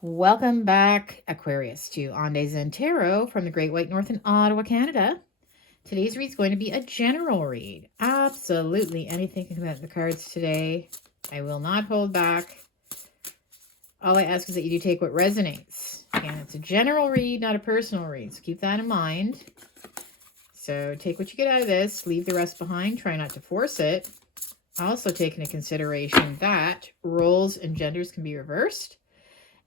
Welcome back, Aquarius, to Ondays and Tarot from the Great White North in Ottawa, Canada. Today's read is going to be a general read. Absolutely anything about the cards today. I will not hold back. All I ask is that you do take what resonates. Again, it's a general read, not a personal read, so keep that in mind. So take what you get out of this, leave the rest behind, try not to force it. Also take into consideration that roles and genders can be reversed.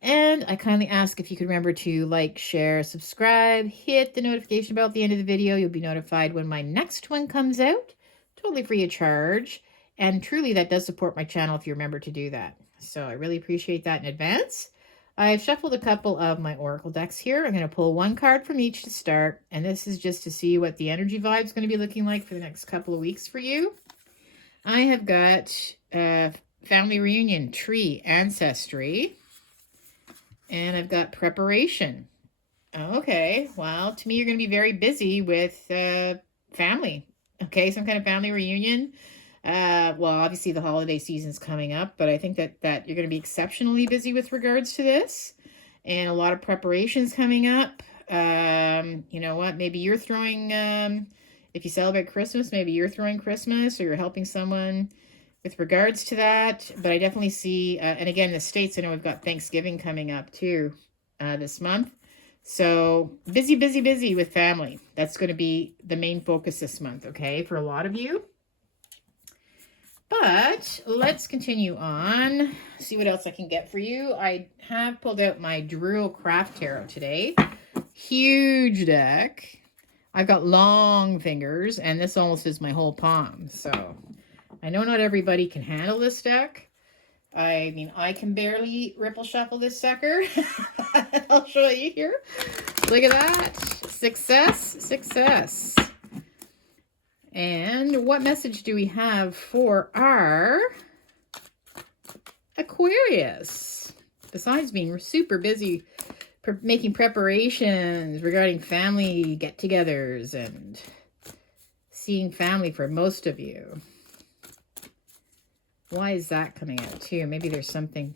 And I kindly ask if you could remember to like, share, subscribe, hit the notification bell at the end of the video. You'll be notified when my next one comes out, totally free of charge. And truly, that does support my channel if you remember to do that. So I really appreciate that in advance. I've shuffled a couple of my oracle decks here. I'm going to pull one card from each to start. And this is just to see what the energy vibe is going to be looking like for the next couple of weeks for you. I have got family reunion, tree, ancestry. And I've got preparation. Okay, well, to me, you're going to be very busy with family. Okay, some kind of family reunion. Well, obviously the holiday season's coming up, but I think that you're going to be exceptionally busy with regards to this. And a lot of preparations coming up. You know what? Maybe you're throwing, if you celebrate Christmas, maybe you're throwing Christmas or you're helping someone with regards to that. But I definitely see, and again, the States, I know we've got Thanksgiving coming up too this month. So busy, busy, busy with family. That's going to be the main focus this month, okay, for a lot of you. But let's continue on, see what else I can get for you. I have pulled out my Druid Craft Tarot today. Huge deck. I've got long fingers, and this almost is my whole palm, so I know not everybody can handle this deck. I mean, I can barely ripple shuffle this sucker. I'll show you here. Look at that. Success, success. And what message do we have for our Aquarius? Besides being super busy making preparations regarding family get-togethers and seeing family for most of you. Why is that coming out too? Maybe there's something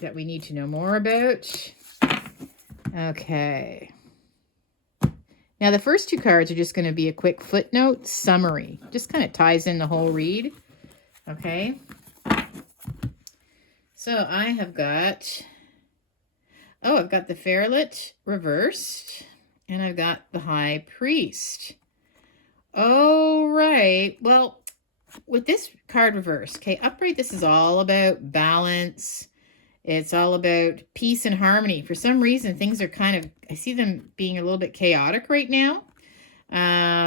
that we need to know more about. Okay. Now the first two cards are just going to be a quick footnote summary. Just kind of ties in the whole read. Okay. So I have got, I've got the Fairlet reversed. And I've got the High Priest. Oh, right. Well, with this card reversed, okay, upright, this is all about balance. It's all about peace and harmony. For some reason, things are kind of, I see them being a little bit chaotic right now.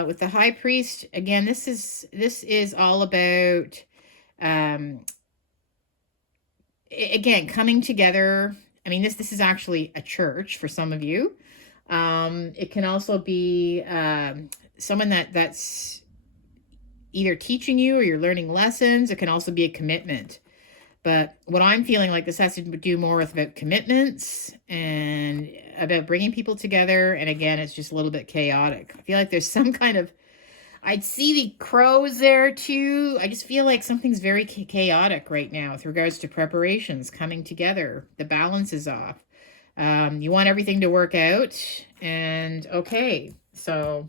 With the High Priest, again, this is all about, again, coming together. I mean, this is actually a church for some of you. It can also be someone that's either teaching you or you're learning lessons. It can also be a commitment. But what I'm feeling like this has to do more with about commitments and about bringing people together. And again, it's just a little bit chaotic. I feel like there's some kind of, I'd see the crows there too. I just feel like something's very chaotic right now with regards to preparations coming together. The balance is off. You want everything to work out. And okay, so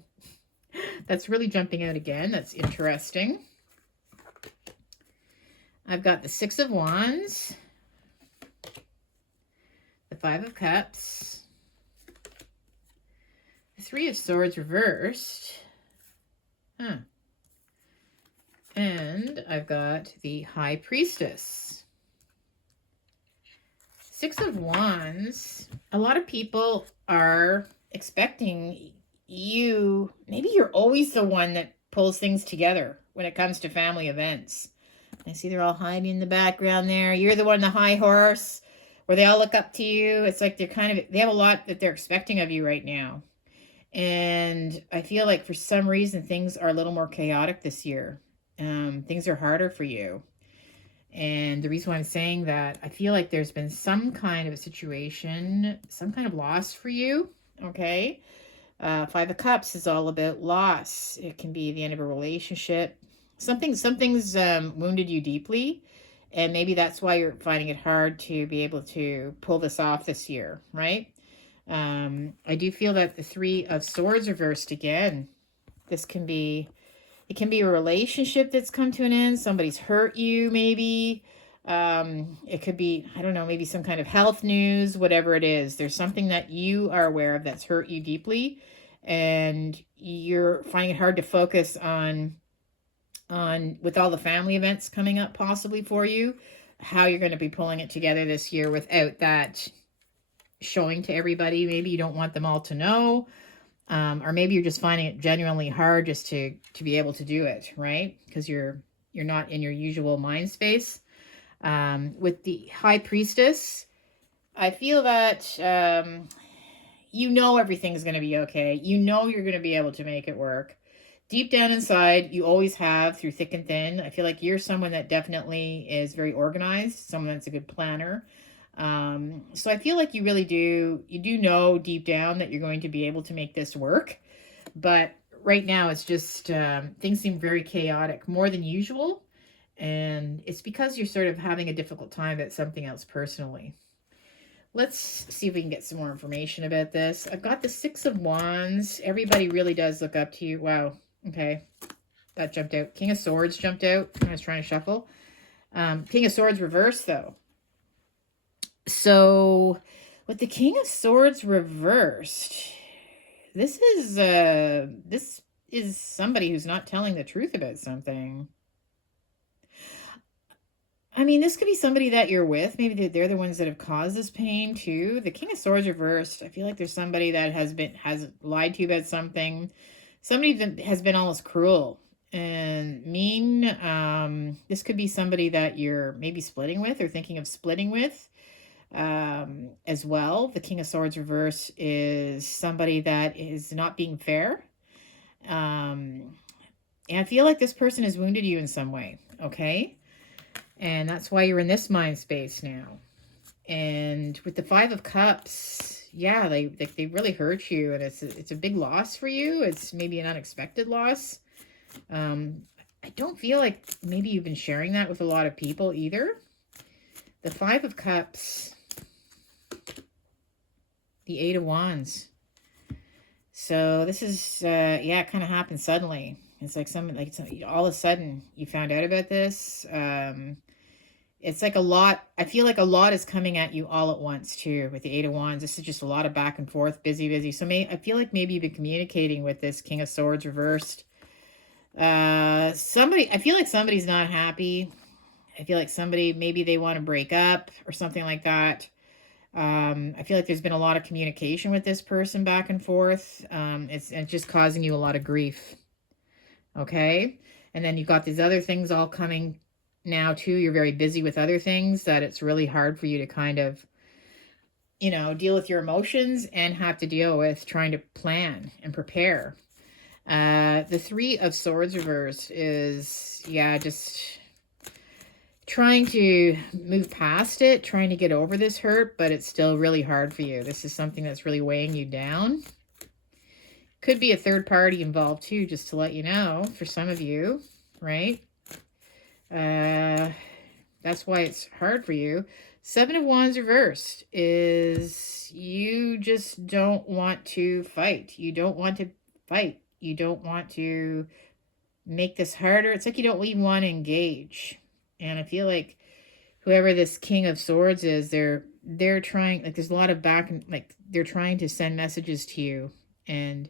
that's really jumping out again. That's interesting. I've got the Six of Wands, the Five of Cups, the Three of Swords reversed, and I've got the High Priestess. Six of Wands, a lot of people are expecting you, maybe you're always the one that pulls things together when it comes to family events. I see they're all hiding in the background there. You're the one on the high horse where they all look up to you. It's like they have a lot that they're expecting of you right now. And I feel like for some reason, things are a little more chaotic this year. Things are harder for you. And the reason why I'm saying that, I feel like there's been some kind of a situation, some kind of loss for you. Okay. Five of Cups is all about loss. It can be the end of a relationship. Something's wounded you deeply, And maybe that's why you're finding it hard to be able to pull this off this year, right? I do feel that the Three of Swords reversed again. This can be, it can be a relationship that's come to an end. Somebody's hurt you, maybe. It could be, I don't know, maybe some kind of health news, whatever it is. There's something that you are aware of that's hurt you deeply, and you're finding it hard to focus on with all the family events coming up possibly for you, how you're going to be pulling it together this year without that showing to everybody. Maybe you don't want them all to know, or maybe you're just finding it genuinely hard just to be able to do it, right? Because you're not in your usual mind space. With the High Priestess, I feel that you know everything's going to be okay. You know you're going to be able to make it work. Deep down inside, you always have, through thick and thin. I feel like you're someone that definitely is very organized, someone that's a good planner. So I feel like you really do, you do know deep down that you're going to be able to make this work. But right now, it's just, things seem very chaotic, more than usual. And it's because you're sort of having a difficult time at something else personally. Let's see if we can get some more information about this. I've got the Six of Wands. Everybody really does look up to you. Wow. Okay. That jumped out. King of Swords jumped out. I was trying to shuffle. King of Swords reversed, though. So, with the King of Swords reversed, this is somebody who's not telling the truth about something. I mean, this could be somebody that you're with. Maybe they're the ones that have caused this pain too. The King of Swords reversed. I feel like there's somebody that has lied to you about something. Somebody that has been almost cruel and mean. This could be somebody that you're maybe splitting with or thinking of splitting with as well. The King of Swords reverse is somebody that is not being fair. And I feel like this person has wounded you in some way. Okay. And that's why you're in this mind space now. And with the Five of Cups, yeah, they really hurt you, and it's a big loss for you. It's maybe an unexpected loss. I don't feel like maybe you've been sharing that with a lot of people either. The Five of Cups, the Eight of Wands. So this is yeah, it kind of happened suddenly. It's like all of a sudden you found out about this. It's like a lot. I feel like a lot is coming at you all at once too with the Eight of Wands. This is just a lot of back and forth, busy. So I feel like maybe you've been communicating with this King of Swords reversed. I feel like somebody's not happy. I feel like somebody, maybe they want to break up or something like that. I feel like there's been a lot of communication with this person back and forth. It's just causing you a lot of grief. Okay. And then you've got these other things all coming now too. You're very busy with other things that it's really hard for you to kind of, deal with your emotions and have to deal with trying to plan and prepare. The Three of Swords reversed is, yeah, just trying to move past it, trying to get over this hurt, but it's still really hard for you. This is something that's really weighing you down. Could be a third party involved too, just to let you know, for some of you, right? That's why it's hard for you. Seven of Wands reversed is you just don't want to fight. You don't want to fight. You don't want to make this harder. It's like you don't even want to engage. And I feel like whoever this King of Swords is, they're trying, like there's a lot of they're trying to send messages to you. And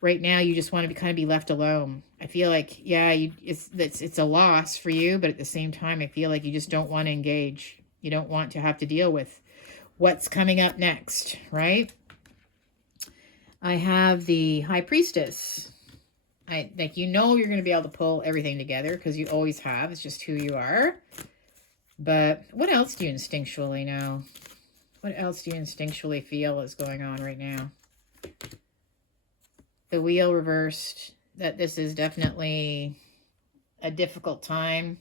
right now you just want to be left alone. I feel like, yeah, it's a loss for you, but at the same time, I feel like you just don't want to engage. You don't want to have to deal with what's coming up next, right? I have the High Priestess. You're going to be able to pull everything together because you always have. It's just who you are. But what else do you instinctually know? What else do you instinctually feel is going on right now? The Wheel reversed, that this is definitely a difficult time,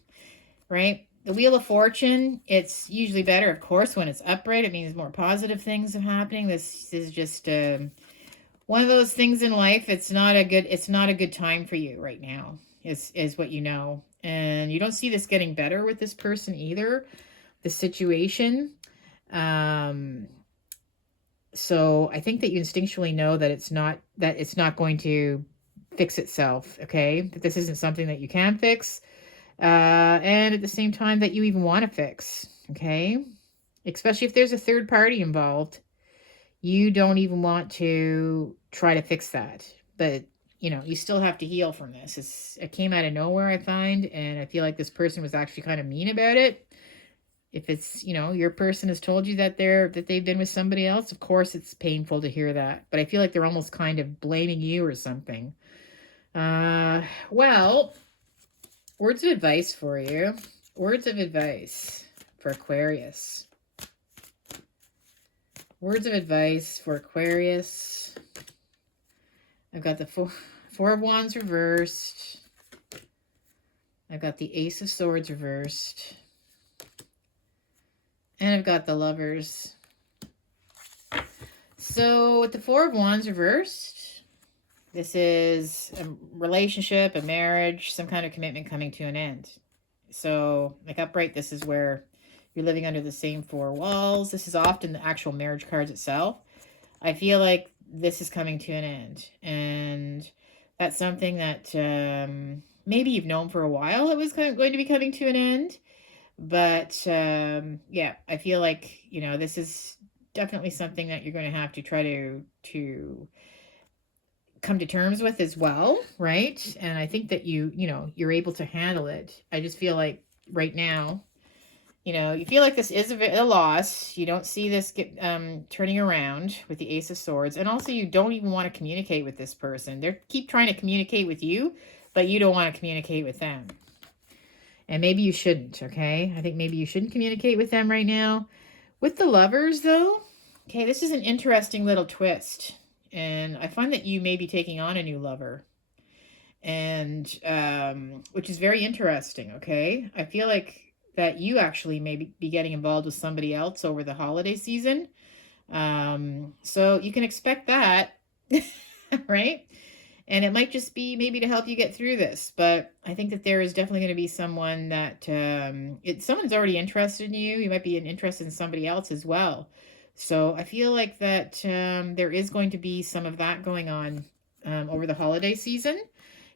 right? The Wheel of Fortune, it's usually better, of course, when it's upright. It means more positive things are happening. This is just one of those things in life. It's not a good time for you right now. is what you know. And you don't see this getting better with this person either, the situation. So I think that you instinctually know that it's not going to fix itself, okay? That this isn't something that you can fix. And at the same time that you even want to fix, okay? Especially if there's a third party involved. You don't even want to try to fix that. But, you know, you still have to heal from this. It came out of nowhere, I find, and I feel like this person was actually kind of mean about it. If it's, you know, your person has told you that they've been with somebody else, of course it's painful to hear that. But I feel like they're almost kind of blaming you or something. Well, words of advice for you. Words of advice for Aquarius. Words of advice for Aquarius. I've got the Four of Wands reversed. I've got the Ace of Swords reversed. And I've got the Lovers. So with the Four of Wands reversed, this is a relationship, a marriage, some kind of commitment coming to an end. So like upright, this is where you're living under the same four walls. This is often the actual marriage cards itself. I feel like this is coming to an end. And that's something that maybe you've known for a while it was going to be coming to an end. But yeah, I feel like, you know, this is definitely something that you're going to have to try to come to terms with as well, right? And I think that you're able to handle it. I just feel like right now, you know, you feel like this is a loss. You don't see this turning around with the Ace of Swords. And also you don't even want to communicate with this person. They keep trying to communicate with you, but you don't want to communicate with them. And maybe you shouldn't, okay? I think maybe you shouldn't communicate with them right now. With the Lovers, though, okay, this is an interesting little twist. And I find that you may be taking on a new lover. And, which is very interesting, okay? I feel like that you actually may be getting involved with somebody else over the holiday season. So you can expect that, right? And it might just be maybe to help you get through this. But I think that there is definitely going to be someone that, someone's already interested in you. You might be interested in somebody else as well. So I feel like that there is going to be some of that going on over the holiday season.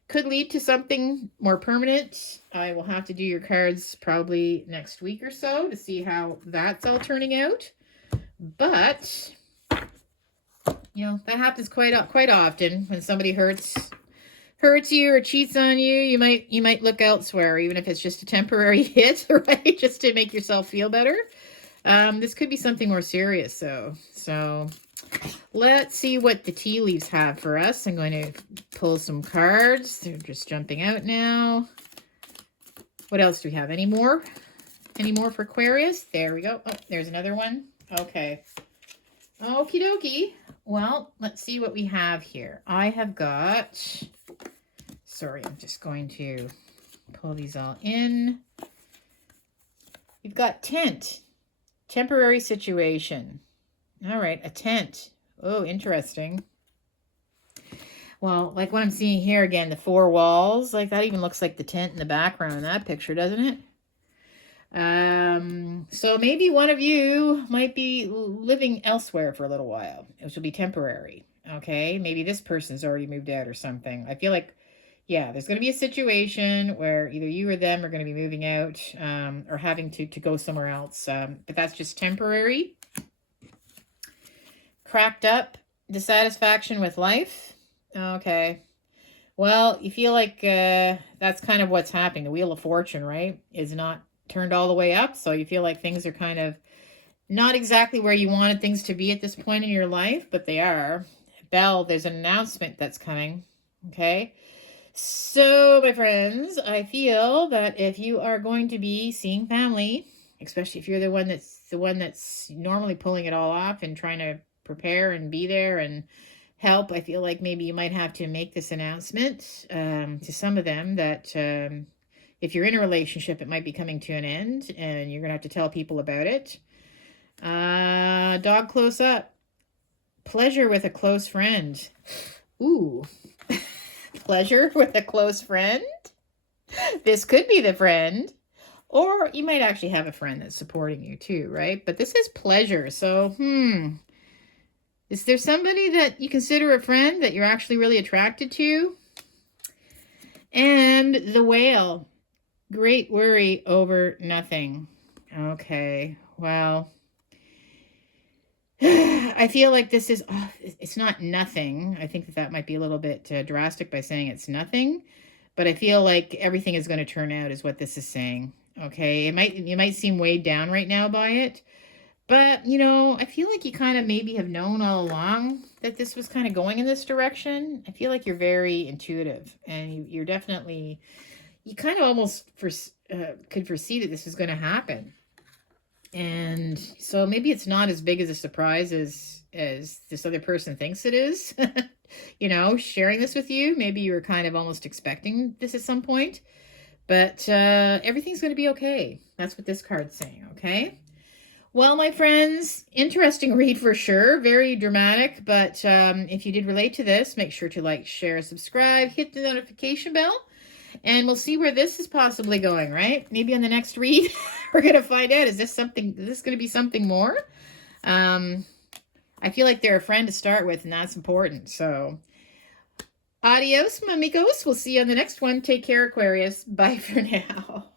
Could lead to something more permanent. I will have to do your cards probably next week or so to see how that's all turning out. But you know, that happens quite often when somebody hurts you or cheats on you. You might look elsewhere, even if it's just a temporary hit, right? Just to make yourself feel better. This could be something more serious, though. So let's see what the tea leaves have for us. I'm going to pull some cards. They're just jumping out now. What else do we have? Any more? Any more for Aquarius? There we go. Oh, there's another one. Okay. Okie dokie. Well, let's see what we have here. I have got... Sorry, I'm just going to pull these all in. You've got tent. Temporary situation. All right, a tent. Oh, interesting. Well, like what I'm seeing here again, the four walls, like that even looks like the tent in the background in that picture, doesn't it? So maybe one of you might be living elsewhere for a little while, which will be temporary. Okay, maybe this person's already moved out or something. I feel like, yeah, there's going to be a situation where either you or them are going to be moving out or having to go somewhere else. But that's just temporary. Cracked up, dissatisfaction with life. Okay. Well, you feel like that's kind of what's happening. The Wheel of Fortune, right, is not turned all the way up. So you feel like things are kind of not exactly where you wanted things to be at this point in your life, but they are. Bell, there's an announcement that's coming. Okay. So, my friends, I feel that if you are going to be seeing family, especially if you're the one that's normally pulling it all off and trying to prepare and be there and help, I feel like maybe you might have to make this announcement to some of them that if you're in a relationship, it might be coming to an end and you're going to have to tell people about it. Dog close up. Pleasure with a close friend. Ooh. Pleasure with a close friend. This could be the friend. Or you might actually have a friend that's supporting you too, right? But this is pleasure. So, is there somebody that you consider a friend that you're actually really attracted to? And the whale. Great worry over nothing. Okay, well, I feel like this is, it's not nothing. I think that might be a little bit drastic by saying it's nothing. But I feel like everything is going to turn out is what this is saying. Okay, you might seem weighed down right now by it, but I feel like you kind of maybe have known all along that this was kind of going in this direction. I feel like you're very intuitive, and you're definitely, you kind of almost could foresee that this was going to happen, and so maybe it's not as big as a surprise as this other person thinks it is. Sharing this with you. Maybe you were kind of almost expecting this at some point, but everything's going to be okay. That's what this card's saying, okay? Well, my friends, interesting read for sure. Very dramatic, but if you did relate to this, make sure to like, share, subscribe, hit the notification bell, and we'll see where this is possibly going, right? Maybe on the next read, we're going to find out, is this going to be something more? I feel like they're a friend to start with, and that's important. So, adios, amigos. We'll see you on the next one. Take care, Aquarius. Bye for now.